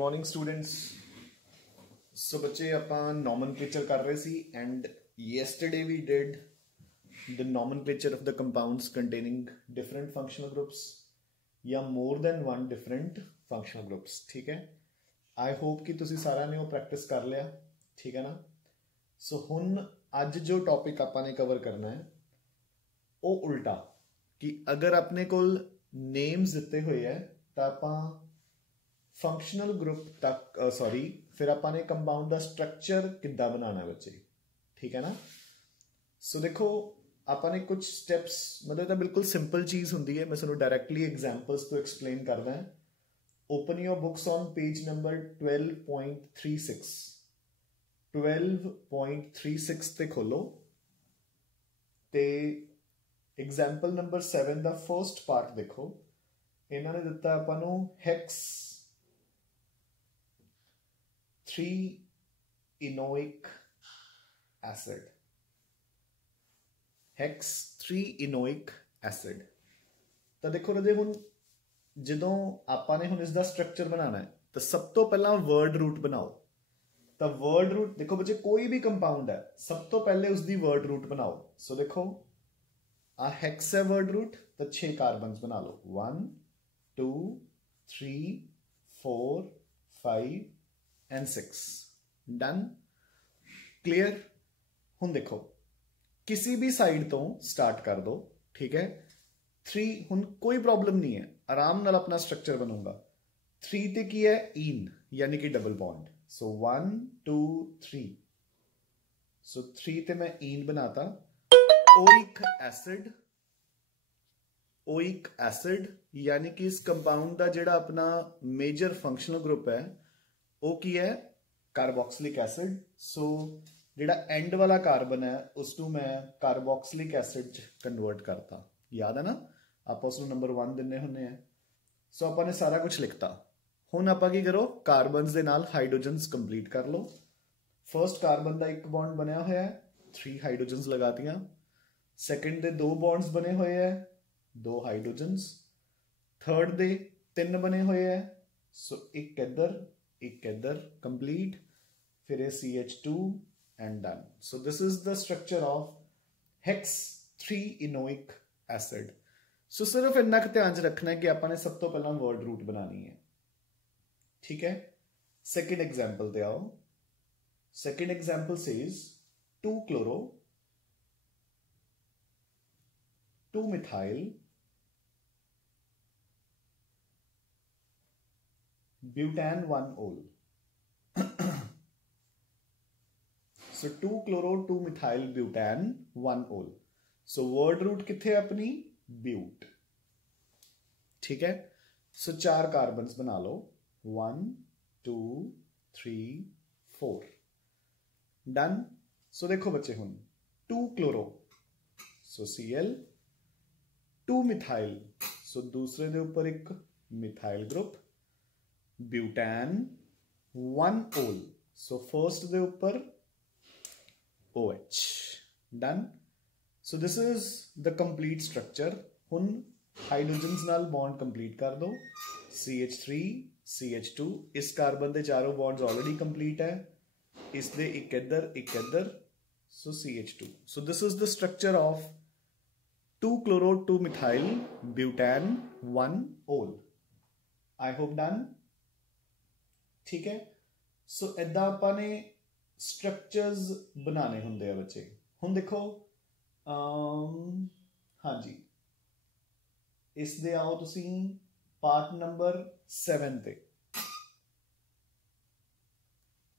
Morning students. सो बच्चे ਆਪਾਂ nomenclature कर रहे सी and yesterday we did the nomenclature of the compounds containing different functional groups या more than one different functional groups। ठीक है, I hope कि तुसी सारा ने वो प्रैक्टिस कर लिया। ठीक है ना। सो हुन अज जो टॉपिक ਆਪਾਂ ने कवर करना है वो उल्टा कि अगर अपने कोल नेम्स दिते हुए है तो ਆਪਾਂ फंक्शनल ग्रुप तक फिर ਆਪਾਂ ने कंपाउंड का स्ट्रक्चर किद्दां बनाना बच्चे। ठीक है ना। सो देखो ਆਪਾਂ ने कुछ स्टेप्स मतलब तो बिल्कुल सिंपल चीज़ होंगी है। मैं तुहानूं डायरैक्टली एग्जांपल्स तो एक्सप्लेन करदा है। Open your books on page number 12.36 12.36 ते खोलो ते एग्जाम्पल नंबर 7 का फर्स्ट पार्ट देखो। इन्होंने दिता आपां नूं hex 3-enoic acid, hex 3-enoic acid। तो देखो रजे हुन जदों आपां ने हुन इसका स्ट्रक्चर बनाना है तो सब तो पहला वर्ड रूट बनाओ। तो वर्ड रूट देखो बच्चे कोई भी कंपाउंड है सब तो पहले उसकी वर्ड रूट बनाओ। सो देखो आ हेक्स है वर्ड रूट तो 6 कार्बन बना लो 1 2 3 4 5 एंड 6। Done clear. हुन देखो किसी भी साइड तो स्टार्ट कर दो। ठीक है 3 हुन कोई प्रॉब्लम नहीं है, आराम नाल अपना स्ट्रक्चर बनूंगा। 3 ते की है इन यानी कि डबल बॉन्ड। सो 1 2 3। सो 3 ते मैं इन बनाता। ओइक एसिड यानी कि इस कंपाउंड का जिहड़ा अपना मेजर फंक्शनल ग्रुप है वो की है कार्बोक्सिलिक एसिड। सो जिहड़ा एंड वाला कार्बन है उसनूं मैं कार्बोक्सिलिक एसिड च कन्वर्ट करता। याद है ना, आप उसनूं नंबर 1 दिन्ने हुन्ने हैं। सो आपां ने सारा कुछ लिखता। हुण आपां की करो कार्बनस दे नाल हाइड्रोजन्स कंप्लीट कर लो। फर्स्ट कार्बन का एक बॉन्ड बनया होया है, 3 हाइड्रोजन्स लगातियां। सैकेंड दे 2 बॉन्ड्स बने हुए है, 2 हाइड्रोजन्स। थर्ड दे 3 बने हुए है। सो एक इधर कंप्लीट। फिर CH2 and done. So this is the structure of hex 3-enoic acid. So सिर्फ इन्ना क ध्यान च रखना है कि आपने सब तो पहला वर्ड रूट बनानी है। ठीक है। सेकेंड एग्जाम्पल ते आओ। Second example says 2-chloro 2-methyl butane 1-ol। So 2-chloro 2-methyl butane 1-ol। So word root किथे अपनी ब्यूट। ठीक है। सो 4 कार्बन्स बना लो 1 2 3 4। डन। सो देखो बच्चे हुन 2-chloro सो Cl 2-methyl सो दूसरे दे ऊपर एक methyl group butan 1-ol so first दे ऊपर OH। Done. So this is the complete structure. हुन हाइड्रोजन्स नाल बॉन्ड कंप्लीट कर दो। CH3 CH2 इस कार्बन के चारों बॉन्ड्स ऑलरेडी कंप्लीट है, इस दे एक इधर। सो CH2। So this is the structure of 2-chloro 2-methyl butane 1-ol। I hope done. ठीक है। सो इदा आपां ने स्ट्रक्चर्स बनाने होंगे बच्चे। हुण देखो हाँ जी इस दे आओ तुसी पार्ट नंबर 7 ते।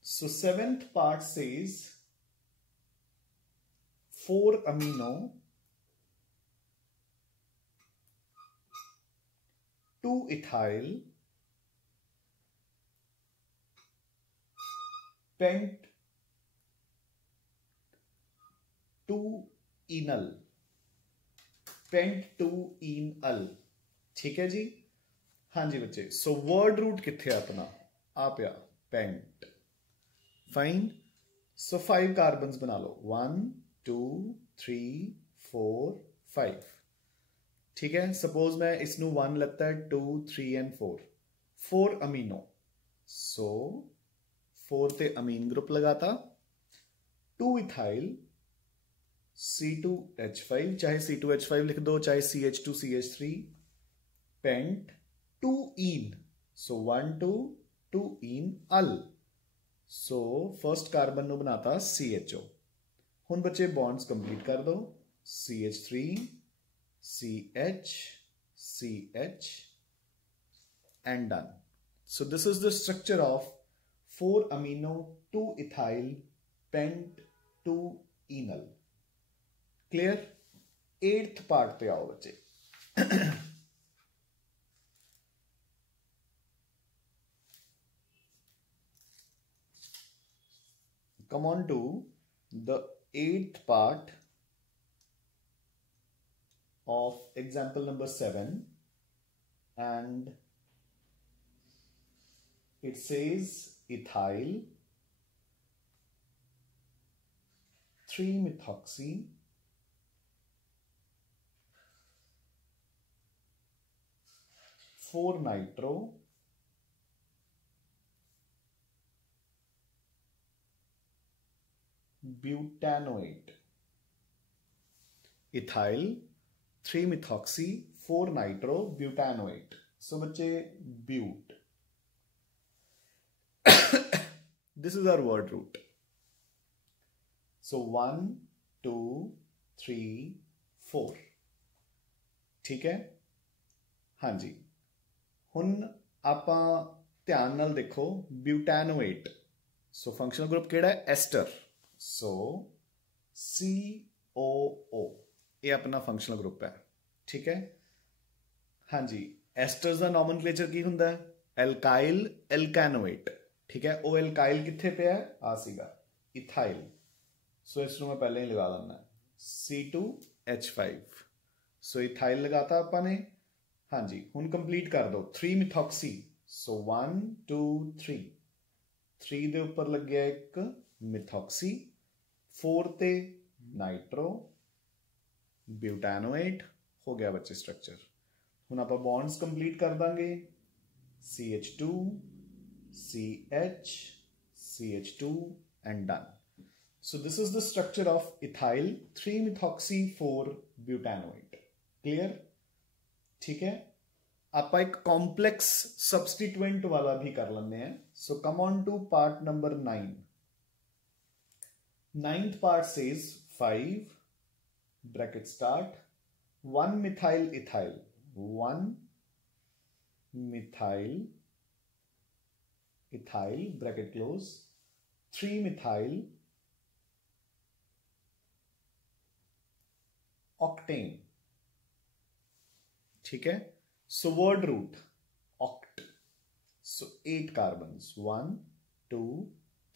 So 7th part says 4-amino 2-ethyl pent 2-enal pent 2-enal। ठीक है जी। हाँ जी बच्चे। सो वर्ड रूट किथे अपना आ पिया पेंट। फाइन। सो 5 कार्बन्स बना लो 1 2 3 4 5। ठीक है। सपोज मैं इसनू 1 लगता है 2 3 एंड 4 4 अमीनो। सो 4 ते अमीन ग्रुप लगाता, 2 इथाइल C2H5, चाहे C2H5 लिख दो चाहे CH2CH3, पेंट 2 ईन, सो 1 2 ईन अल, सो फर्स्ट कार्बन ਨੂੰ बनाता CHO। ਹੁਣ बच्चे बॉन्ड्स कंप्लीट कर दो, CH3 CH CH and done. So this is the structure of 4 amino 2 ethyl pent 2 enal. Clear? 8th part पे आओ बच्चे। Come on to the 8th part of example number 7, and it says ethyl 3-methoxy 4-nitro butanoate, ethyl 3-methoxy 4-nitro butanoate। So बच्चे ब्यूट, this is our word root। So 1 2 3 4, ठीक है। हाँ जी, हुन आपां ध्यान नाल देखो ब्यूटानोएट, सो फंक्शनल ग्रुप केड़ा है? एस्टर, सो COO ये अपना फंक्शनल ग्रुप है, ठीक है। हाँ जी, एस्टर्स का नॉमनक्लेचर की हुंदा है? एल्काइल एल्कानोएट, ठीक है। ओ एल्काइल कित्थे पिया है? आ सीगा इथाइल, सो इसको मैं पहले ही लगा देना C2H5, सो इथाइल लगाता आपां ने। हाँ जी, हुन कंप्लीट कर दो 3-methoxy, सो 1 2 3, 3 दे उपर लग गया एक मिथॉक्सी, 4 ते नाइट्रो ब्यूटानोएट, हो गया बच्चे स्ट्रक्चर। हुन आप बॉन्ड्स कंप्लीट कर देंगे, CH2 CH CH2 and done. So this is the structure of ethyl 3-methoxy 4-butanoate। Clear? ठीक है। आप एक कॉम्प्लेक्स सब्सटीट्यूएंट वाला भी कर लेते हैं। So come on to part number 9। 9th part says 5 bracket start 1 methyl ethyl 1 methyl ethyl bracket close 3 methyl octane, ठीक है। सो वर्ड रूट ऑक्ट, सो 8 कार्बन्स 1 2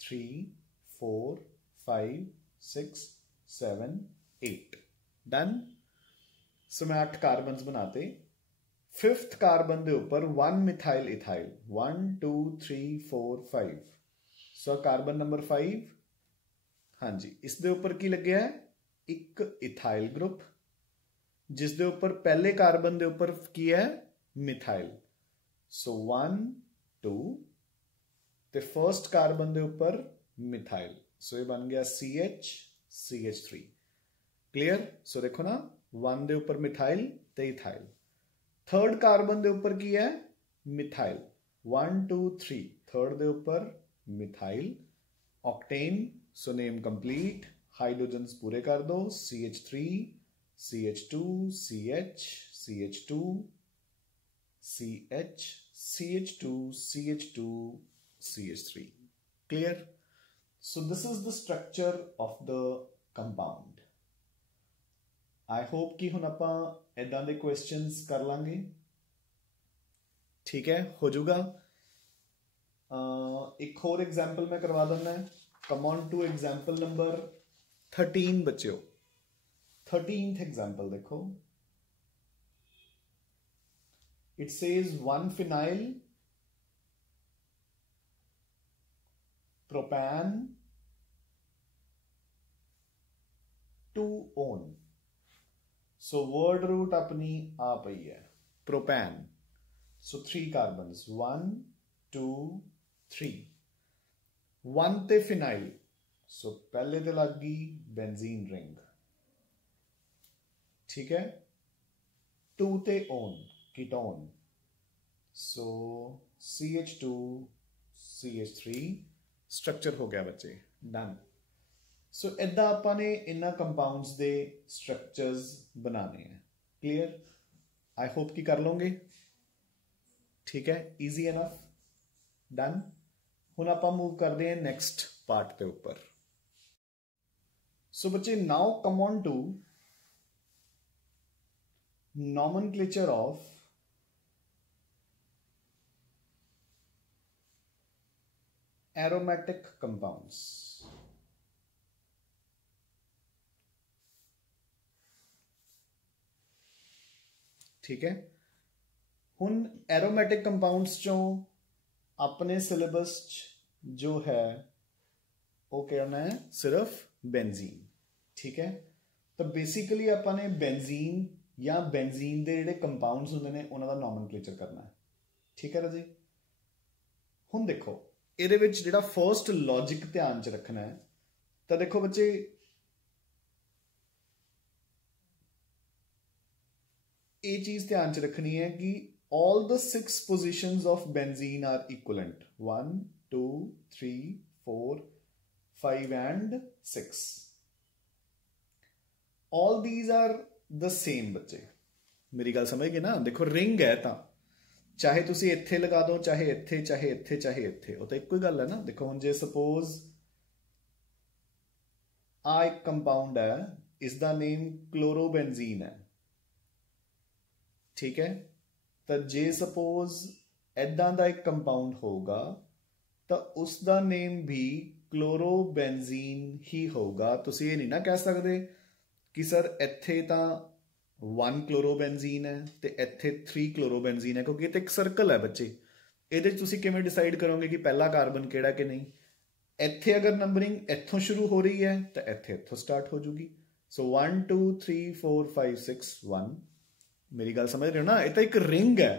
3 4 5 6 7 8, डन। सो मैं 8 कार्बन्स बनाते। 5th कार्बन के ऊपर 1 methyl ethyl 1 2 3 4 5, so carbon number 5। हाँ जी, इस दे ऊपर की लगे है? एक इथाइल ग्रुप, जिस दे ऊपर पहले कार्बन दे ऊपर की है? मिथाइल, सो 1 2, ते फर्स्ट कार्बन दे ऊपर मिथाइल, सो ये बन गया CH CH3। क्लियर? सो देखो ना, 1 दे ऊपर मिथाइल ते इथाइल। 3rd कार्बन दे ऊपर की है? मिथाइल, 1 2 3, 3rd दे ऊपर methyl octane, so name complete. Hydrogens पूरे कर दो, CH3 CH2 CH CH2 CH CH2 CH2 CH3। Clear? So this is the structure of the compound। I hope कि हुन आपां इदां दे क्वेश्चंस कर लांगे, ठीक है, हो जाऊगा। एक और एग्जाम्पल मैं करवा देना है। Come on to example number 13 बच्चों। 13th एग्जाम्पल देखो, it says 1 phenyl propane 2 one, so word root अपनी आ पई है प्रोपैन, सो 3 कार्बन्स 1 2 3 1 ਤੇ ਫਿਨਾइल सो पहले ते लग गई बेंजीन रिंग ठीक है 2 ते ओन कीटोन सो CH2 CH3 स्ट्रक्चर हो गया बच्चे डन सो इदा आपाने इन्हां कंपाउंड्स दे स्ट्रक्चर्स बनाने हैं क्लियर आई होप कि कर लोगे ठीक है इजी इनफ डन हुण आपां मूव करते हैं नैक्सट पार्ट के ऊपर सो बच्चे now come on to nomenclature of aromatic compounds ठीक है हुन एरोमेटिक कंपाउंड्स चों अपने सिलेबस जो है वो कहना है सिर्फ बेंजीन ठीक है तो बेसिकली अपने बेंजीन या बेंजीन के जिहड़े कंपाउंड्स होंदे ने उन्हां दा नॉमनक्लेचर करना है ठीक है राजी हुण देखो इहदे विच जिहड़ा फर्स्ट लॉजिक ध्यान च रखना है तो देखो बच्चे ये चीज ध्यान च रखनी है कि all the 6 positions of benzene are equivalent 1 2 3 4 5 and 6 all these are the same बच्चे मेरी गल समझ गए ना देखो रिंग है तो चाहे तुसी इत्थे लगा दो चाहे इत्थे चाहे इत्थे चाहे इत्थे वो तो एक ही गल है ना देखो हुण जे सपोज आ एक कंपाउंड है इसका नेम क्लोरोबेंजीन है ठीक है तो जे सपोज इदां दा एक कंपाउंड होगा तो उसका नेम भी क्लोरोबेंजीन ही होगा तुसी ये नहीं ना कह सकते कि सर इत्थे तां 1 क्लोरोबेंजीन है तो इत्थे 3 क्लोरोबेंजीन है क्योंकि ये तो एक सर्कल है बच्चे ये तुसी किवें डिसाइड करोगे कि पहला कार्बन केड़ा कि नहीं इत्थे अगर नंबरिंग इत्थों शुरू हो रही है तो इत्थे इत्थों स्टार्ट हो जूगी सो 1 2 3 4 5 6 1 मेरी गल समझ रहे हो ना ये तो एक रिंग है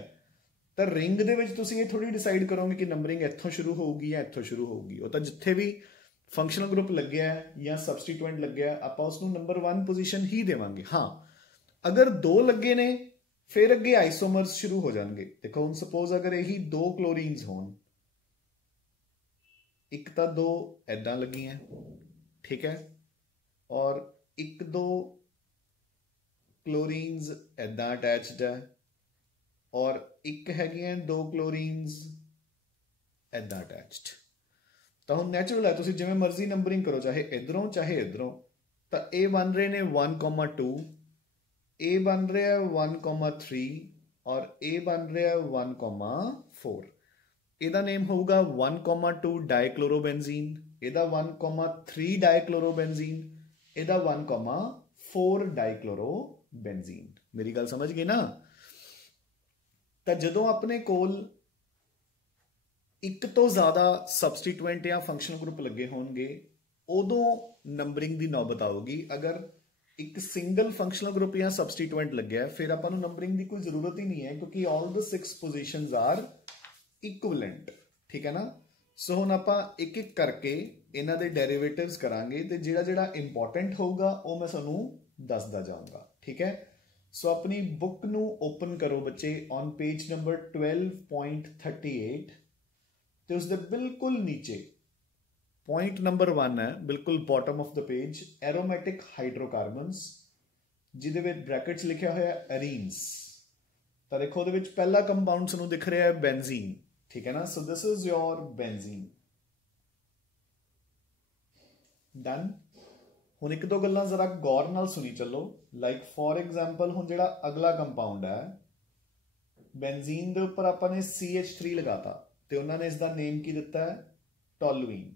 तो रिंग दे विच तुसी ये थोड़ी डिसाइड करोगे कि नंबरिंग इत्थों शुरू होगी या इत्थों शुरू होगी वो तो जिथे भी फंक्शनल ग्रुप लगे है या सबस्टीट्यूएंट लगे है आप उसनूं नंबर 1 पोजीशन ही देवांगे हाँ अगर 2 लगे ने फिर अगे आइसोमर्स शुरू हो जाएंगे देखो हुण सपोज अगर यही 2 क्लोरीन्स होन एक तो 2 ऐदां लगी हैं ठीक है और 1-2 क्लोरीन्स ऐदां अटैच्ड है और एक हैगियां 2 क्लोरीन्स ऐदां अटैच्ड तो हम नैचुरल है तुसी जिवें मर्जी नंबरिंग करो चाहे इधरों चाहे इधरों तो ए बन रहे ने 1,2 ए बन रहा है 1,3 और ए बन रहा है 1,4 ਇਹਦਾ नेम होगा 1,2 डाइक्लोरोबेंजीन ਇਹਦਾ 1,3 डाइक्लोरोबेंजीन ਇਹਦਾ 1,4 डाइक्लोरोबेंजीन मेरी गल समझ गए ना तो जदों अपने कोल एक तो ज्यादा सबस्टीट्यूएंट या फंक्शनल ग्रुप लगे होंगे उदों नंबरिंग की नौबत आऊगी अगर एक सिंगल फंक्शनल ग्रुप या सबस्टीट्यूएंट लगे फिर आपां नूं नंबरिंग की कोई जरूरत ही नहीं है क्योंकि all the 6 positions are equivalent ठीक है ना सो हुण आपां एक एक करके इन्हां दे डेरिवेटिव्स करांगे ते जिहड़ा जिहड़ा इंपॉर्टेंट होगा वो मैं तुहानूं दसदा जाऊंगा ठीक है सो अपनी बुक नूं ओपन करो बच्चे ऑन पेज नंबर 12.38 तो उसके बिल्कुल नीचे पॉइंट नंबर 1 है बिल्कुल bottom of the page aromatic hydrocarbons जिहदे विच ब्रैकेट्स लिखा हुआ है एरीन्स तो देखो उहदे विच पहला कंपाउंड सानूं दिख रहा है बेंजीन ठीक है ना सो this is your benzene done हुण एक दो गल्लां जरा गौर नाल सुनी चलो लाइक फॉर एग्जांपल हुण जिहड़ा अगला कंपाउंड है बेंजीन दे उपर आपां ने CH3 लगाता तो उन्होंने इसका नेम की दिता है टोलुइन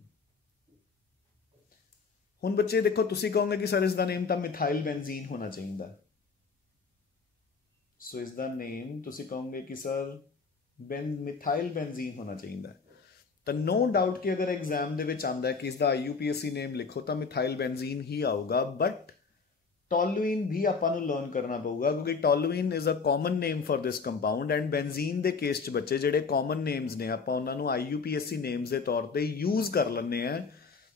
हुण बच्चे देखो तुसी कहोगे कि सर इसका नेम तो मिथाइल बेंजीन होना चाहिए सो इसका नेम तुसी कहोगे कि सर मिथाइल बेंजीन होना चाहिए तो नो डाउट कि अगर एग्जाम दे विच आंदा है कि इसका IUPAC नेम लिखो तो मिथाइल बेंजीन ही आऊगा बट टॉलुइन भी ਆਪਾਂ ਨੂੰ ਲਰਨ ਕਰਨਾ ਪਊਗਾ ਕਿਉਂਕਿ toluene is a common name for this compound and benzene ਦੇ ਕੇਸ 'ਚ ਬੱਚੇ ਜਿਹੜੇ ਕਾਮਨ ਨੇਮਸ ਨੇ ਆਪਾਂ ਉਹਨਾਂ ਨੂੰ IUPAC ਨੇਮਸ ਦੇ ਤੌਰ ਤੇ ਯੂਜ਼ ਕਰ ਲੈਂਦੇ ਆ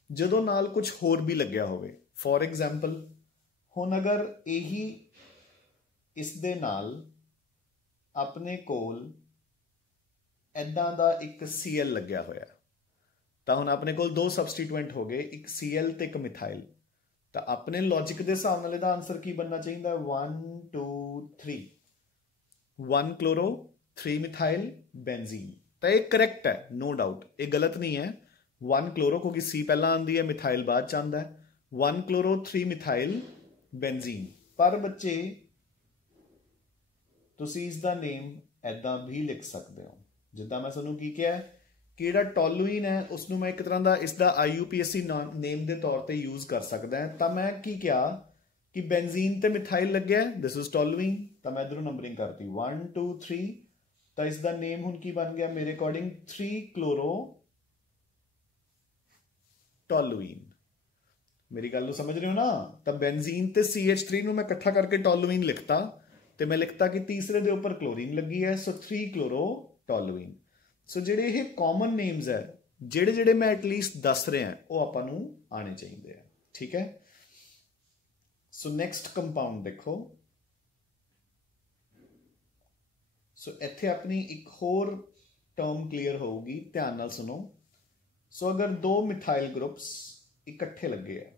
ਜਦੋਂ ਨਾਲ ਕੁਝ ਹੋਰ ਵੀ ਲੱਗਿਆ ਹੋਵੇ। ਫॉर ਐਗਜ਼ਾਮਪਲ ਹੁਣ ਅਗਰ ਇਹੀ ਇਸ ਦੇ ਨਾਲ ਆਪਣੇ ਕੋਲ ਐਦਾਂ ਦਾ ਇੱਕ Cl ਲੱਗਿਆ ਹੋਇਆ ਤਾਂ ਹੁਣ ਆਪਣੇ ਕੋਲ ਦੋ ਸਬਸਟੀਟੂਐਂਟ ਹੋ ਗਏ, ਇੱਕ Cl ਤੇ ਇੱਕ ਮਿਥਾइल। ਤਾਂ ਆਪਣੇ ਲੌਜਿਕ ਦੇ ਹਿਸਾਬ ਨਾਲ ਇਹਦਾ ਆਨਸਰ ਕੀ ਬਣਨਾ ਚਾਹੀਦਾ 1 2 3 1 ਕਲੋਰੋ 3 ਮਿਥਾइल ਬੈਂਜ਼ੀਨ। ਤਾਂ ਇਹ ਕਰੈਕਟ ਹੈ, नो डाउट, ਇਹ ਗਲਤ ਨਹੀਂ ਹੈ। 1 ਕਲੋਰੋ ਕਿਉਂਕਿ C ਪਹਿਲਾਂ ਆਉਂਦੀ ਹੈ, ਮਿਥਾइल ਬਾਅਦ ਚ ਆਉਂਦਾ ਹੈ। 1 ਕਲੋਰੋ 3 ਮਿਥਾइल ਬੈਂਜ਼ੀਨ। ਪਰ ਬੱਚੇ ਤੁਸੀਂ ਇਸ ਦਾ ਨੇਮ ਐਦਾਂ ਵੀ ਲਿਖ ਸਕਦੇ ਹੋ ਜਿੱਦਾਂ ਮੈਂ ਤੁਹਾਨੂੰ ਕੀ ਕਿਹਾ ਕਿ ਜਿਹੜਾ ਟੋਲੂਇਨ ਹੈ ਉਸਨੂੰ ਮੈਂ ਇੱਕ ਤਰ੍ਹਾਂ ਦਾ ਇਸ ਦਾ IUPAC ਨੇਮ ਦੇ ਤੌਰ ਤੇ ਯੂਜ਼ ਕਰ ਸਕਦਾ ਹੈ। ਤਾਂ ਮੈਂ ਕੀ ਕਿਹਾ ਕਿ ਬੈਂਜ਼ੀਨ ਤੇ ਮਿਥਾइल ਲੱਗਿਆ, ਦਿਸ ਇਜ਼ ਟੋਲੂਇਨ। ਤਾਂ ਮੈਂ ਇਧਰੋਂ ਨੰਬਰਿੰਗ ਕਰਤੀ 1 2 3। ਤਾਂ ਇਸ ਦਾ ਨੇਮ ਹੁਣ ਕੀ ਬਣ ਗਿਆ ਮੇਰੇ ਅਕੋਰਡਿੰਗ 3 ਕਲੋਰੋ ਟੋਲੂਇਨ। ਮੇਰੀ ਗੱਲ ਨੂੰ ਸਮਝ ਰਹੇ ਹੋ ਨਾ? ਤਾਂ ਬੈਂਜ਼ੀਨ ਤੇ CH3 ਨੂੰ ਮੈਂ ਇਕੱਠਾ ਕਰਕੇ ਟੋਲੂਇਨ ਲਿਖਤਾ ਤੇ ਮੈਂ ਲਿਖਤਾ ਕਿ ਤੀਸਰੇ ਦੇ ਉੱਪਰ ਕਲੋਰੀਨ ਲੱਗੀ ਹੈ, ਸੋ 3 ਕਲੋਰੋ ਟੋਲੂਇਨ। ਸੋ ਜਿਹੜੇ ਇਹ ਕਾਮਨ ਨੇਮਸ ਹੈ ਜਿਹੜੇ ਮੈਂ ਐਟਲੀਸਟ ਦੱਸ ਰਿਹਾ ਉਹ ਆਪਾਂ ਨੂੰ ਆਣੇ ਚਾਹੀਦੇ ਆ, ਠੀਕ ਹੈ। ਸੋ ਨੈਕਸਟ ਕੰਪਾਊਂਡ ਦੇਖੋ। ਸੋ ਇੱਥੇ ਆਪਣੀ ਇੱਕ ਹੋਰ ਟਰਮ ਕਲੀਅਰ ਹੋਊਗੀ, ਧਿਆਨ ਨਾਲ ਸੁਣੋ। ਸੋ ਅਗਰ ਦੋ ਮਿਥਾइल ਗਰੁੱਪਸ ਇਕੱਠੇ ਲੱਗੇ ਆ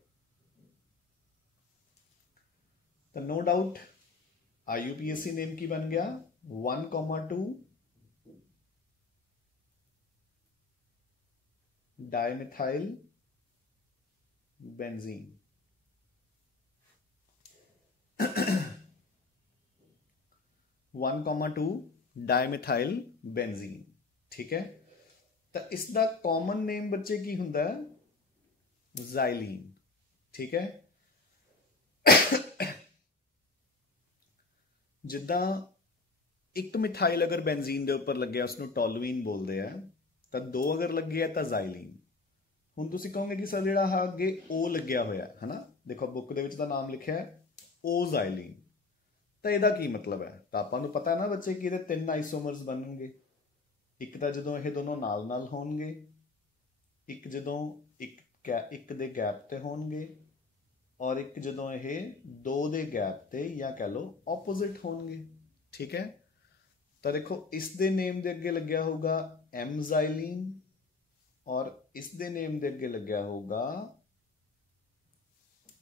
ਤਾਂ नो डाउट IUPAC नेम की बन गया 1,2 डाइमिथाइल बेंजीन। 1,2 डाइमिथाइल बेंजीन, ठीक है। तो इसका कॉमन नेम बच्चे की हुंदा है ਜ਼ਾਈਲੀਨ, ठीक है। ਜਿੱਦਾਂ ਇੱਕ ਮਿਥਾइल ਅਗਰ ਬੈਂਜ਼ੀਨ ਦੇ ਉੱਪਰ ਲੱਗਿਆ ਉਸਨੂੰ ਟੋਲੂਇਨ ਬੋਲਦੇ ਆ, ਤਾਂ ਦੋ ਅਗਰ ਲੱਗੇ ਆ ਤਾਂ ਜ਼ਾਈਲੀਨ। ਹੁਣ ਤੁਸੀਂ ਕਹੋਗੇ ਕਿ ਸਰ ਜਿਹੜਾ ਆ ਅੱਗੇ O ਲੱਗਿਆ ਹੋਇਆ ਹੈ ਨਾ, ਦੇਖੋ ਬੁੱਕ ਦੇ ਵਿੱਚ ਤਾਂ ਨਾਮ ਲਿਖਿਆ ਹੈ O ਜ਼ਾਈਲੀਨ, ਤਾਂ ਇਹਦਾ ਕੀ ਮਤਲਬ ਹੈ? ਤਾਂ ਆਪਾਂ ਨੂੰ ਪਤਾ ਹੈ ਨਾ ਬੱਚੇ ਕਿ ਇਹਦੇ ਤਿੰਨ ਆਈਸੋਮਰਸ ਬਣਨਗੇ। ਇੱਕ ਤਾਂ ਜਦੋਂ ਇਹ ਦੋਨੋਂ ਨਾਲ-ਨਾਲ ਹੋਣਗੇ, ਇੱਕ ਜਦੋਂ ਇੱਕ ਦੇ ਗੈਪ ਤੇ ਹੋਣਗੇ, ਔਰ ਇੱਕ ਜਦੋਂ ਇਹ ਦੋ ਦੇ ਗੈਪ ਤੇ ਜਾਂ ਕਹਿ ਲਓ ਆਪੋਜ਼ਿਟ ਹੋਣਗੇ, ਠੀਕ ਹੈ। ਤਾਂ ਦੇਖੋ ਇਸ ਦੇ ਨੇਮ ਦੇ ਅੱਗੇ ਲੱਗਿਆ ਹੋਊਗਾ M ਜ਼ਾਈਲੀਨ ਔਰ ਇਸ ਦੇ ਨੇਮ ਦੇ ਅੱਗੇ ਲੱਗਿਆ ਹੋਊਗਾ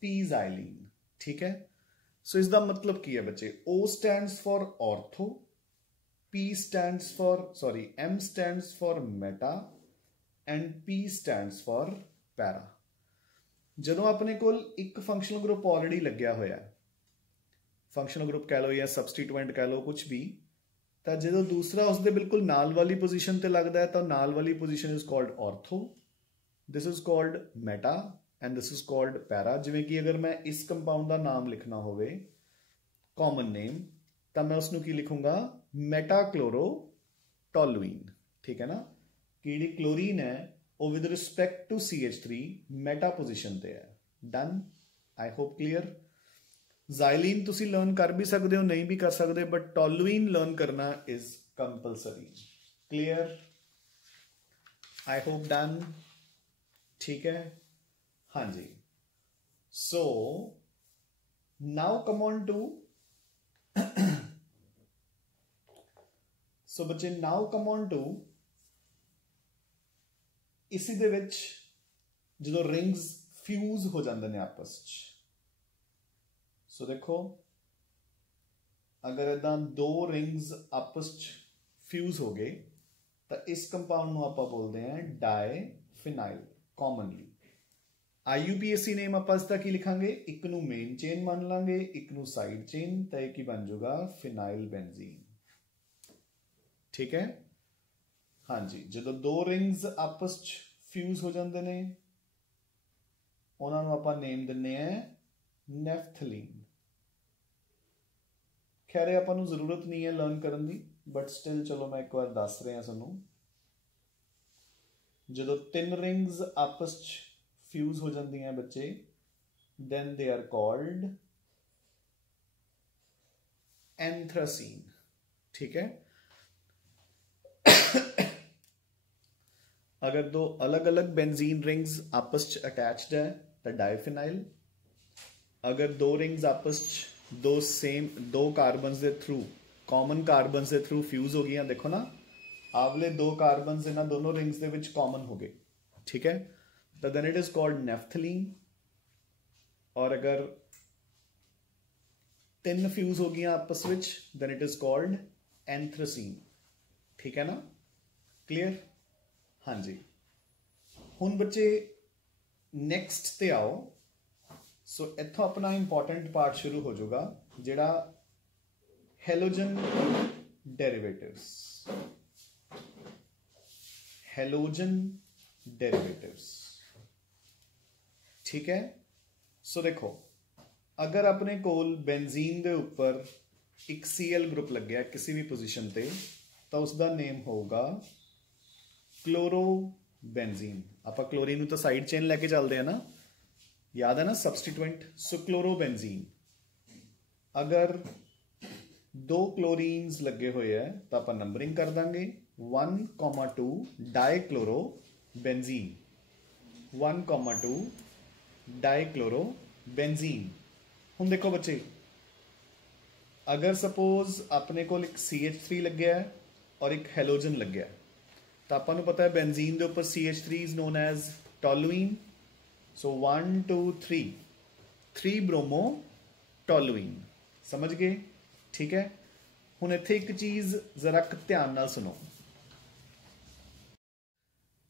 P ਜ਼ਾਈਲੀਨ, ਠੀਕ ਹੈ। ਸੋ ਇਸ ਦਾ ਮਤਲਬ ਕੀ ਹੈ ਬੱਚੇ? O stands for ortho, M stands for meta and P stands for para। ਜਦੋਂ ਆਪਣੇ ਕੋਲ ਇੱਕ ਫੰਕਸ਼ਨਲ ਗਰੁੱਪ ਆਲਰੇਡੀ ਲੱਗਿਆ ਹੋਇਆ, ਫੰਕਸ਼ਨਲ ਗਰੁੱਪ ਕਹਿ ਲਓ ਜਾਂ ਸਬਸਟੀਟੂਐਂਟ ਕਹਿ ਲਓ, ਕੁਝ ਵੀ, ਤਾਂ ਜਦੋਂ ਦੂਸਰਾ ਉਸਦੇ ਬਿਲਕੁਲ ਨਾਲ ਵਾਲੀ ਪੋਜੀਸ਼ਨ ਤੇ ਲੱਗਦਾ ਹੈ ਤਾਂ ਨਾਲ ਵਾਲੀ position is called ortho, this is called meta and this is called para. ਜਿਵੇਂ ਕਿ ਅਗਰ ਮੈਂ ਇਸ ਕੰਪਾਊਂਡ ਦਾ ਨਾਮ ਲਿਖਣਾ ਹੋਵੇ ਕਾਮਨ ਨੇਮ, ਤਾਂ ਮੈਂ ਉਸਨੂੰ ਕੀ ਲਿਖੂੰਗਾ? ਮੈਟਾਕਲੋਰੋ ਟੋਲੂਇਨ, ਠੀਕ ਹੈ ਨਾ। ਕਿ ਜਿਹੜੀ ਕਲੋਰੀਨ ਹੈ ਉਹ with respect to CH3 meta position ਤੇ ਹੈ। Done, I hope clear. Xylene ਤੁਸੀਂ ਲਰਨ ਕਰ ਵੀ ਸਕਦੇ ਹੋ, ਨਹੀਂ ਵੀ ਕਰ ਸਕਦੇ, ਬਟ ਟੋਲੂਇਨ ਲਰਨ ਕਰਨਾ is compulsory. Clear, I hope done, ਠੀਕ ਹੈ। ਹਾਂਜੀ, ਸੋ ਨਾउ ਕਮ ਔਨ ਟੂ ਸੋ ਬੱਚੇ ਨਾउ ਕਮ ਔਨ ਟੂ ਇसी ਦੇ ਵਿੱਚ ਜਦੋਂ ਰਿੰਗਸ ਫਿਊਜ਼ ਹੋ ਜਾਂਦੇ ਨੇ ਆਪਸ 'ਚ। ਸੋ ਦੇਖੋ ਅਗਰ ਇਦਾਂ ਦੋ ਰਿੰਗਸ ਆਪਸ 'ਚ ਫਿਊਜ਼ ਹੋ ਗਏ ਤਾਂ ਇਸ ਕੰਪਾਊਂਡ ਨੂੰ ਆਪਾਂ ਬੋਲਦੇ ਹਾਂ ਡਾਈਫਿਨਾਈਲ ਕਾਮਨਲੀ। IUPAC ਨੇਮ ਆਪਾਂ ਇਸ ਦਾ ਕੀ ਲਿਖਾਂਗੇ? ਇੱਕ ਨੂੰ ਮੇਨ ਚੇਨ ਮੰਨ ਲਾਂਗੇ, ਇੱਕ ਨੂੰ ਸਾਈਡ ਚੇਨ, ਤਾਂ ਇਹ ਕੀ ਬਣ ਜਾਊਗਾ? ਫਿਨਾਈਲ ਬੈਂਜ਼ੀਨ, ਠੀਕ ਹੈ। ਹਾਂਜੀ, ਜਦੋਂ ਦੋ ਰਿੰਗਸ ਆਪਸ 'ਚ ਫਿਊਜ਼ ਹੋ ਜਾਂਦੇ ਨੇ ਉਹਨਾਂ ਨੂੰ ਆਪਾਂ ਨੇਮ ਦਿੰਦੇ ਆ ਨੈਫਥਲੀਨ। ਖੈਰ ਇਹ ਆਪਾਂ ਨੂੰ ਜ਼ਰੂਰਤ ਨਹੀਂ ਹੈ ਲਰਨ ਕਰਨ ਦੀ, ਬਟ ਸਟਿਲ ਚਲੋ ਮੈਂ ਇੱਕ ਵਾਰ ਦੱਸ ਰਿਹਾ ਤੁਹਾਨੂੰ। ਜਦੋਂ ਤਿੰਨ ਰਿੰਗਸ ਆਪਸ 'ਚ ਫਿਊਜ਼ ਹੋ ਜਾਂਦੀਆਂ ਬੱਚੇ, then they are called anthracene. ठीक है, अगर दो अलग अलग बेंजीन रिंग्स आपस च अटैच्ड है तो डाइफिनाइल। अगर दो रिंग्स आपस च दो कार्बन के थ्रू कॉमन कार्बन के थ्रू फ्यूज हो गई, देखो ना आवले दो कार्बन इन्होंने दोनों रिंग्स के विच कॉमन हो गए। ठीक है, तो then it is called naphthalene. और अगर तीन फ्यूज हो गई आपस which then it is called anthracene. ठीक है ना, क्लियर? हाँ जी, हुण बच्चे नैक्सट ते आओ। सो इत्थों अपना इंपॉर्टेंट पार्ट शुरू हो जाएगा, जिहड़ा हेलोजन डेरिवेटिव्स। Halogen derivatives. ठीक है, सो देखो अगर अपने कोल बेंजीन दे ऊपर एक Cl ग्रुप लग गया किसी भी पोजीशन पे, तो उसका नेम होगा क्लोरोबेंजीन। आप क्लोरीन तो साइड चेन लैके चलते हैं ना, याद है ना, सब्सटीट्यूएंट। सो क्लोरोबेंजीन। अगर दो क्लोरीन्स लगे हुए है तो आप नंबरिंग कर देंगे 1,2 डाइक्लोरोबेंजीन। 1,2 डाइक्लोरोबेंजीन। हुण देखो बच्चे, अगर सपोज अपने को एक CH3 लगे है और एक हेलोजन लगे है, तो आपको पता है बेंजीन के ऊपर CH3 is known as toluene. So 1 2 3 3 bromo toluene. समझ गए? ठीक है, हुण इत्थे एक चीज जरा ध्यान नाल सुनो।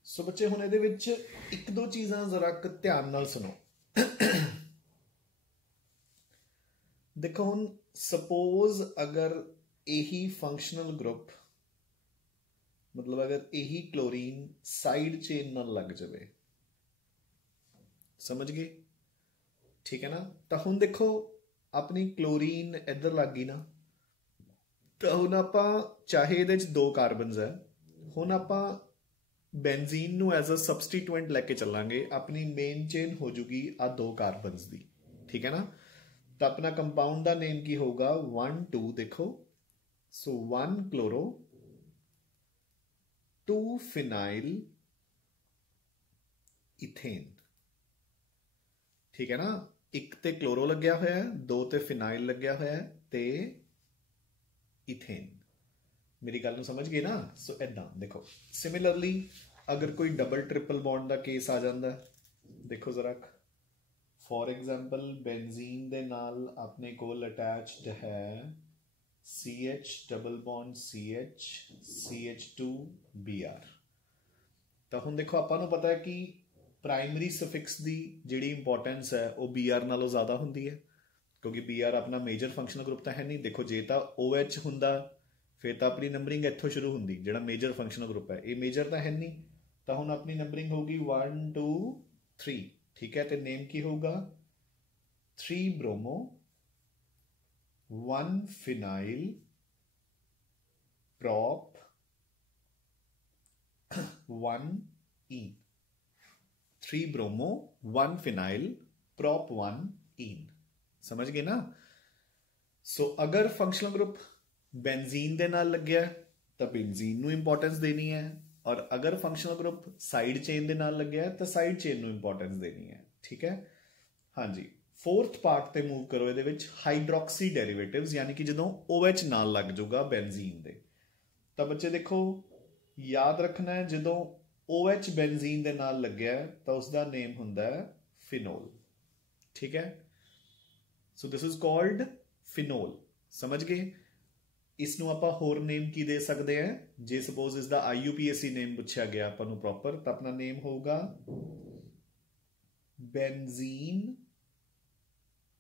सो बच्चे हुण इहदे विच एक दो चीज़ां जरा ध्यान नाल सुनो। देखो हुण सपोज अगर यही फंक्शनल ग्रुप, मतलब अगर यही क्लोरीन साइड चेन नाल लग जाए, समझ गए? ठीक है ना, तो हुण देखो अपनी क्लोरीन इधर लग गई ना, तो हुण आपां चाहे इहदे च दो कार्बनस है, हुण आपां बेंजीन नू एज अ सबसटीट्यूएंट लैके चलांगे, अपनी मेन चेन हो जूगी आ दो कार्बनस दी। ठीक है ना, तो अपना कंपाउंड का नेम की होगा 1 2, देखो, सो 1 क्लोरो 2 फिनाइल इथेन। ठीक है ना, एक ते क्लोरो लग्या होया है, दो ते फिनाइल लग्या होया है, ते इथेन। मेरी गल समझ गए ना? सो इदा देखो, सिमिलरली अगर कोई डबल ट्रिपल बॉन्ड का केस आ जाता है, देखो जरा, फॉर एग्जाम्पल बेंजीन दे नाल अपने कोल अटैच्ड है CH double bond CH CH2 Br। तो हुण देखो आपां नूं पता है कि प्राइमरी सफिक्स की जिहड़ी इंपॉर्टेंस है वो Br नालों ज़्यादा होंदी है, क्योंकि Br अपना मेजर फंक्शनल ग्रुप तो है नहीं। देखो जे तो OH हुंदा फिर तो अपनी नंबरिंग इत्थों शुरू होंदी, जिहड़ा मेजर फंक्शनल ग्रुप है ये मेजर तो है नहीं, तो हुण अपनी नंबरिंग होगी 1 2 3। ठीक है, तो नेम की होगा 3 ब्रोमो 1 फिनाइल प्रॉप 1 ईन। 3 ब्रोमो 1 फिनाइल प्रॉप 1 ईन। समझ गए ना? सो अगर फंक्शनल ग्रुप बेंजीन दे नाल लग गया तो बेंजीन नू इंपॉर्टेंस देनी है, और अगर फंक्शनल ग्रुप साइड चेन दे नाल लग गया तो साइड चेन नू इंपॉर्टेंस देनी है। ठीक है, हाँ जी। फोर्थ पार्ट ते मूव करो, ये विच हाइड्रोक्सी डेरिवेटिव्स, यानी कि जो OH नाल लग जाऊगा बेंजीन दे, तो बच्चे देखो याद रखना है, जो OH बेंजीन दे नाल लग गया तो उसका नेम हुंदा है फिनोल। ठीक है, so this is called phenol. समझ गए? इसनों आपां होर नेम की दे सकते हैं, जे सपोज इसका IUPAC नेम पूछा गया आपां नूं प्रॉपर, तो अपना नेम होगा बेंजीन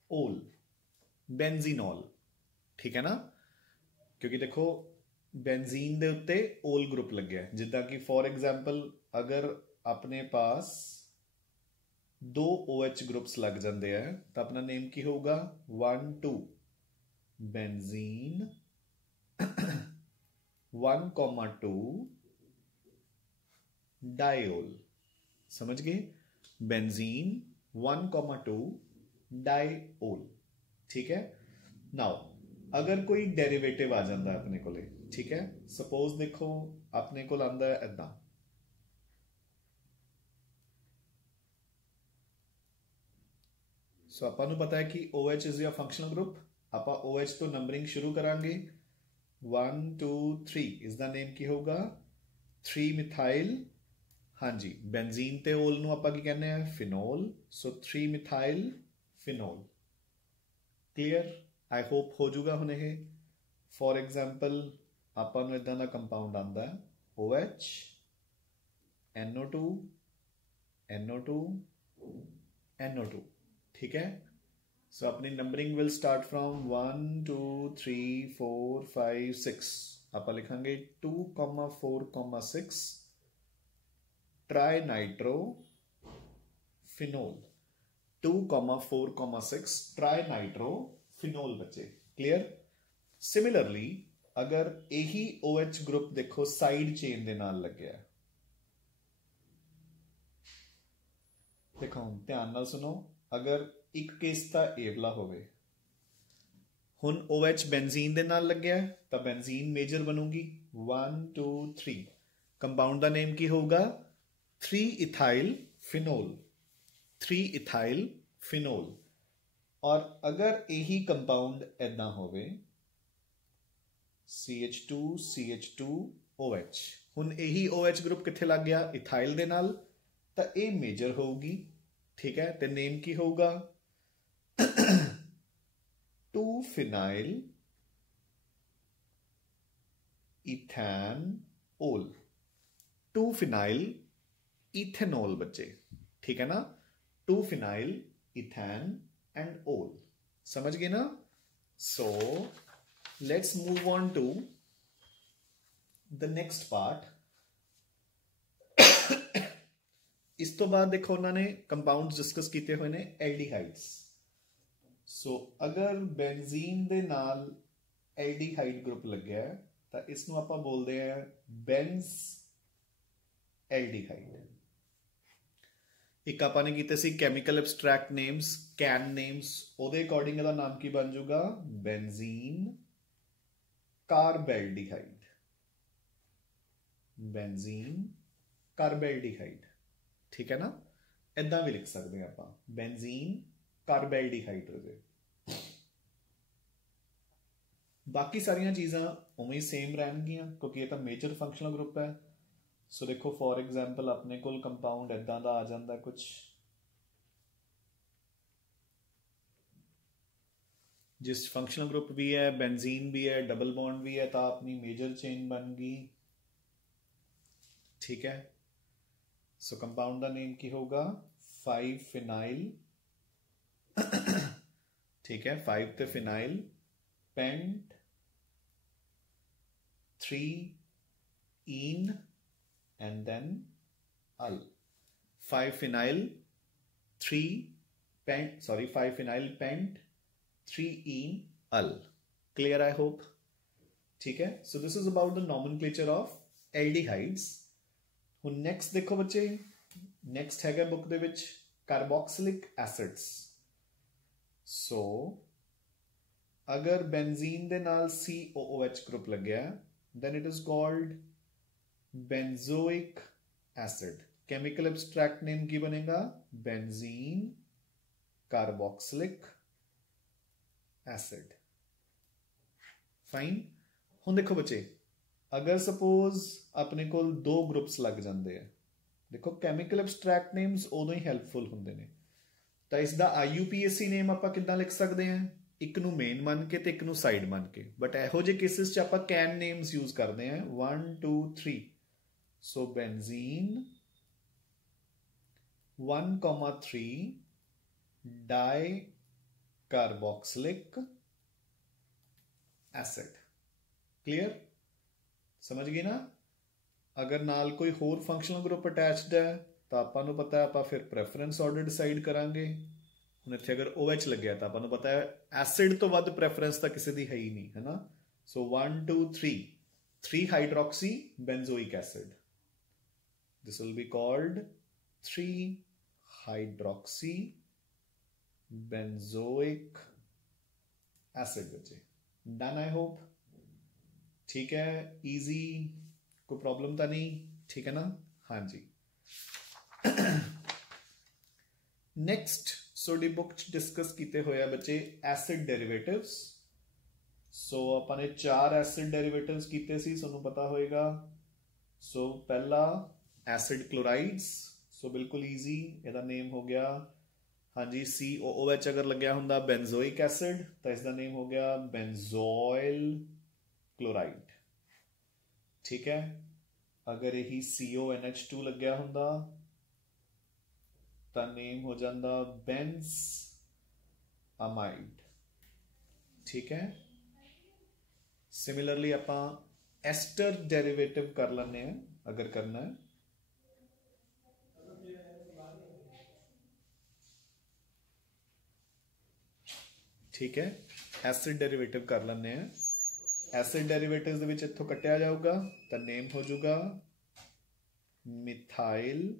ओल, बेंजीनॉल। ठीक है ना, क्योंकि देखो बेंजीन दे उत्ते ओल ग्रुप लग गया, जिदा कि फॉर एग्जाम्पल अगर अपने पास दो OH ग्रुप्स लग जाते हैं तो अपना नेम की होगा 1 2 बेंजीन 1,2 डायोल। समझ गए? Benzene 1,2 diol. ठीक है, नाउ अगर कोई डेरिवेटिव आ जाता है अपने कोले, ठीक है, सपोज देखो अपने को आंदा है इदा, सो ਆਪਾਂ ਨੂੰ पता है कि OH is your functional group. आप OH तो नंबरिंग शुरू करांगे 1 2 3, इसका नेम की होगा 3 मिथाइल, हाँ जी, बेंजीन ते ओल नूं आपां की कहने हैं phenol, so 3 methyl phenol. Clear, I hope हो जाऊगा हुण ये। फॉर एग्जाम्पल आपां नूं इदां दा कंपाउंड आंदा है OH NO2 NO2 NO2, ठीक है। सो अपनी नंबरिंग विल स्टार्ट फ्रॉम 1 2 3 4 5 6, आप लिखांगे 2,4,6 tri nitro phenol, 2,4,6 tri nitro phenol बच्चे। क्लियर। सिमिलरली अगर यही OH ग्रुप देखो साइड चेन दे नाल लगे, देखो ध्यान नाल सुनो, अगर एक केस ता एवला होवे, हुन OH बेंजीन दे नाल लग्या तो बेंजीन मेजर बनूंगी 1 2 3, कंपाउंड का नेम की होगा 3 इथाइल फिनोल, 3 इथाइल फिनोल। और अगर यही कंपाउंड ऐदा होवे CH2 CH2 OH, हुन यही OH ग्रुप किथे लग गया इथाइल दे नाल, तो ये मेजर होगी, ठीक है, तो नेम की होगा 2 फिनाइल इथेनॉल, 2 फिनाइल इथेनॉल बच्चे, ठीक है ना, 2 फिनाइल इथेन एंड ओल, समझ गए ना। So let's move on to the next part. इस तो बाद देखो उन्होंने कंपाउंड्स डिस्कस किए हुए ने एल्डिहाइड्स। सो अगर बेंजीन दे नाल एल्डिहाइड ग्रुप लग्या है तो इसनूं आपां बोलते हैं बेंज एल्डिहाइड। एक आपां ने कीते सी chemical abstract names, can names, ਉਹਦੇ अकॉर्डिंग ਇਹਦਾ नाम की बन जाऊगा बेंजीन कार्बेल्डिहाइड, बेंजीन कार्बेल्डिहाइड, ठीक है ना। इदा भी लिख सकते हैं आप बेंजीन कार्बेल्डिहाइड हो। बाकी सारिया चीज़ां उवें सेम रहनगियां क्योंकि ये तो मेजर फंक्शनल ग्रुप है। सो देखो फॉर एग्जाम्पल अपने को कंपाउंड इदा का आ जाता कुछ जिस फंक्शनल ग्रुप भी है, बेंजीन भी है, डबल बॉन्ड भी है, तो अपनी मेजर चेन बन गई, ठीक है। सो कंपाउंड का नेम की होगा 5 फिनाइल, ठीक है, 5 ते phenyl pent 3 en and then al, 5 phenyl 3 pent, sorry 5 phenyl pent 3 en al. Clear I hope, ठीक है। So this is about the nomenclature of aldehydes. हुण नैक्सट देखो बच्चे, नैक्सट है बुक दे विच कार्बोक्सिलिक एसिड्स। सो अगर बेंजीन दे नाल COOH ग्रुप लग गया then it is called benzoic acid. Chemical abstract name की बनेगा बेंजीन कार्बोक्सिलिक एसिड। फाइन। हुण देखो बच्चे, अगर सपोज अपने को 2 ग्रुप्स लग जाते हैं, देखो केमिकल एब्स्ट्रैक्ट नेम्स उदों ही हैल्पफुल होंगे ने, तो इसका IUPAC नेम आप किद्दां लिख सकते हैं, एक नूं मेन मान के ते एक नूं साइड मान के। बट इहो जे केसिस च आप कैन नेम्स यूज करते हैं 1 2 3। सो benzene 1,3 di carboxylic acid. Clear, समझ गए ना। अगर नाल कोई होर फंक्शनल ग्रुप अटैच्ड है तो आपां नूं पता है आप फिर प्रेफरेंस ऑर्डर डिसाइड करांगे। हुण इत्थे अगर OH लग्या तो आपां नूं पता है एसिड तो वध प्रेफरेंस तो किसी दी है ही नहीं, है ना। So 1 2 3 3 hydroxy benzoic acid, this will be called 3 hydroxy benzoic acid बच्चे। Done I hope. ठीक है, इजी, कोई प्रॉब्लम तो नहीं, ठीक है ना? हाँ जी। नेक्स्ट सोडी बुक डिस्कस किए हुए हैं बच्चे एसिड डेरिवेटिव्स। सो अपने 4 एसिड डेरिवेटिव्स किए सी, सोनू पता होएगा। सो पहला एसिड क्लोराइड्स, सो बिल्कुल ईजी, ਇਹਦਾ नेम हो गया हाँ जी COOH अगर लग्या हुंदा बेंजोइक एसिड तो इसका नेम हो गया बेंजोइल क्लोराइड। ठीक है, अगर यही CONH2 लग्या हुंदा तो नेम हो जाता बेंज अमाइड। ठीक है, सिमिलरली आप एस्टर डेरिवेटिव कर लेने हैं अगर करना है। ठीक है, एसिड डेरिवेटिव कर लेने हैं। एसिड डेरिवेटिव्स दे विच इत्थों कट्टिया जाऊगा तो नेम हो जाऊगा मिथाइल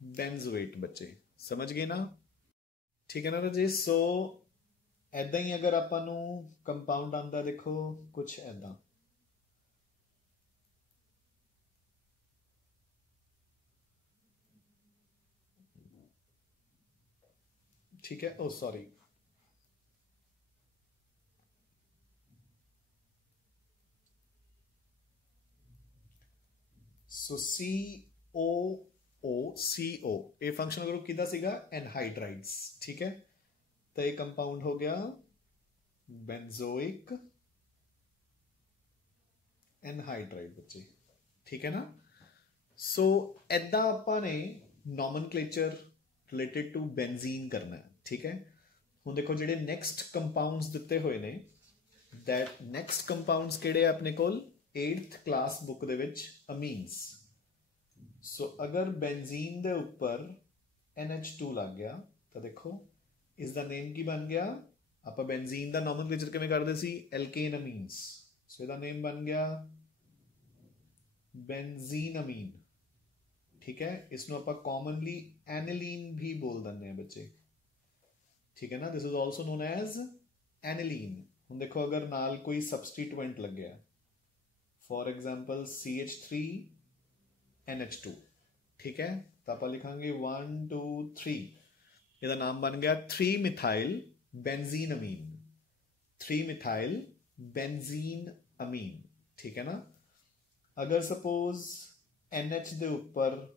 बेंजोएट। बच्चे समझ गए ना? ठीक है ना राजे? सो ऐदा ही अगर आपां नूं कंपाउंड आंदा देखो कुछ ऐदा, ठीक है, ओ सॉरी, सो COOCO ये फंक्शनल ग्रुप किदा सीगा? एनहाइड्राइड्स। ठीक है, तो ये कंपाउंड हो गया बेंजोइक एनहाइड्राइड बच्चे। ठीक है ना? सो ऐदा आपां ने नॉमनक्लेचर रिलेटेड टू बेंजीन करना है। ठीक है, हुण देखो जिहड़े नेक्स्ट कंपाउंड्स दिते हुए ने, दैट नेक्स्ट कंपाउंड्स किहड़े अपने कोल 8th क्लास बुक दे विच अमीन्स। सो अगर बेंजीन दे ऊपर NH2 लग गया तो देखो इसका नेम की बन गया, आप बेंजीन का नॉमनक्लेचर किवें करदे सी? Alkene amines. सो इसका नेम बन गया बेंजीन अमीन। ठीक है, इसनों आप कॉमनली एनिलीन भी बोल देंगे हैं बच्चे। ठीक है ना? This is also known as aniline. हुण देखो अगर नाल कोई सबस्टिट्यूएंट लग गया, फॉर एग्जाम्पल CH3NH2, ठीक है, तो आप लिखांगे 1 2 3, इसका नाम बन गया 3 मिथाइल बेंजीन अमीन। 3 मिथाइल बेंजीन अमीन। ठीक है ना? अगर सपोज NH दे ऊपर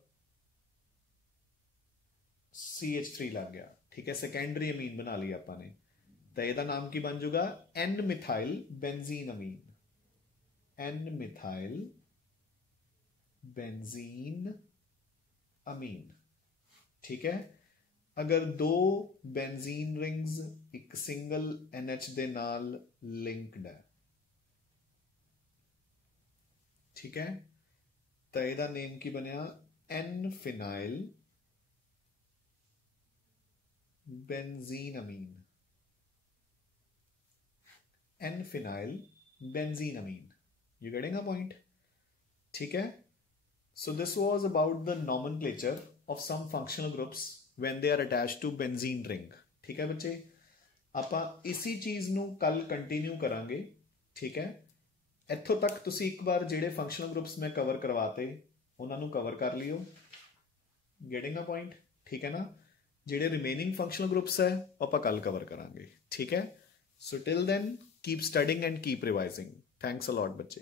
CH3 लग गया, ठीक है, सेकेंडरी अमीन बना लिया आपने, तो इसका नाम की बन जाऊगा N methyl benzene amine. N methyl benzene अमीन। ठीक है, अगर 2 बेंजीन रिंग्स एक सिंगल NH दे नाल लिंक्ड है, ठीक है, तो इसका नेम की बनया N phenyl benzene amine. N phenyl benzene amine. You getting a point? ठीक है, so this was about the nomenclature of some functional groups when they are attached to benzene ring। ठीक है बच्चे, ਆਪਾਂ इसी चीज ਨੂੰ ਕੱਲ कंटिन्यू करांगे। ठीक है, ਇੱਥੋਂ तक ਤੁਸੀਂ ਇੱਕ ਵਾਰ ਜਿਹੜੇ ਫੰਕਸ਼ਨਲ ਗਰੁੱਪਸ ਮੈਂ ਕਵਰ ਕਰਵਾਤੇ ਉਹਨਾਂ ਨੂੰ ਕਵਰ ਕਰ ਲਿਓ। ਗੈਟਿੰਗ ਅ ਪੁਆਇੰਟ? ਠੀਕ ਹੈ ਨਾ? ਜਿਹੜੇ ਰਿਮੇਨਿੰਗ ਫੰਕਸ਼ਨਲ ਗਰੁੱਪਸ ਹੈ ਉਹ ਆਪਾਂ ਕੱਲ ਕਵਰ ਕਰਾਂਗੇ। ਠੀਕ ਹੈ, so till then keep studying and keep revising. Thanks a lot बच्चे।